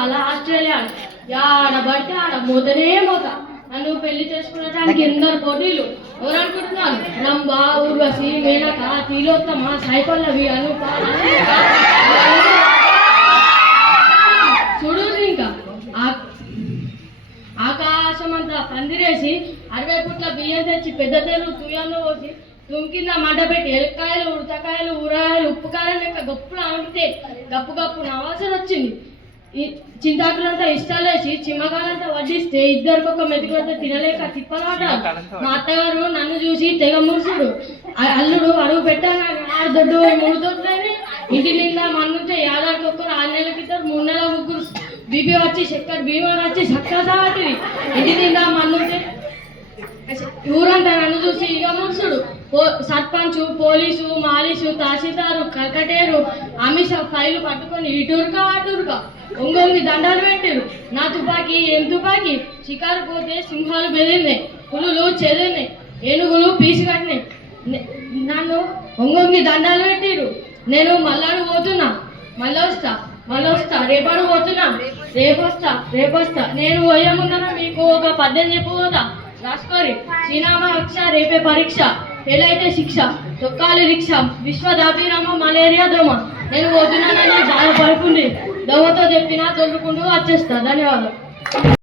అమెరికాలో ఆస్ట్రేలియాలో ఆడబట్టి ఆడ మోతనే మోత. నన్ను పెళ్లి చేసుకునేటానికి ఎందరు పోటీలు. ఎవరు అనుకుంటున్నాను? రంభ, ఊర్వశి, మేనక, తిలోత్తమ, సాయిపల్లవి, అనూప. చూడు ఇంకా ఆకాశం అంతా పందిరేసి 60 పుట్ల బియ్యం తెచ్చి పెద్ద తెరువు తుయ్యంలో పోసి కింద మంట పెట్టి ఎలక్కాయలు, ఉడతకాయలు, ఊరగాయలు, ఉప్పుకాయలు లెక్క గప్పులు ఆడితే గప్పు గప్పు నవాసన వచ్చింది. ఈ చింతాకులంతా ఇష్టాలేసి చిమ్మకాలంతా వడ్డిస్తే ఇద్దరికొక మెతుకులంతా తినలేక తిప్పలాట. మా అత్తగారు నన్ను చూసి తెగ మురుసుడు. అల్లుడు అడుగు పెట్టాను దొడ్డు 3 దొడ్లని ఇంటి నిండా మన్నుంటే ఏడాదికి ఒక్కరు 6 నెలలకి 3 నెలల ముగ్గురు బీపీ వచ్చి చక్కెర బీమారు వచ్చి చక్కెర సాటివి ఇంటి నిండా మన్నుంటే ఊరంతా నన్ను చూసి ఇక మురుసుడు. సర్పంచ్, పోలీసు, మాలీసు, తహసీల్దారు, కల్కటేరు అమిష ఫైలు పట్టుకొని ఇటురుగా అటురుగా ఒంగొంగి దండాలు పెట్టారు. నా తుపాకీ ఏం తుపాకీ? షికారు పోతే సింహాలు బెదిరినాయి, పులులు చెదిరినాయి, ఏనుగులు పీసి కట్టినాయి. నన్ను ఒంగొంగి దండాలు పెట్టిరు. నేను మళ్ళాడు పోతున్నా, మళ్ళీ వస్తా రేపడు పోతున్నా, రేపొస్తా. నేను పోయేముందన మీకు ఒక పద్యం చెప్పుకోదా? రాసుకోరి. శ్రీనామాక్ష రేపే పరీక్ష, ఫెయిల్ అయితే శిక్ష, తొక్కాలి రిక్ష, విశ్వదాభిరామ మలేరియా దోమ. నేను పోతున్నానని బాధపడుకుంది. దోమతో చెప్పినా తొలుకుంటూ వచ్చేస్తా. ధన్యవాదాలు.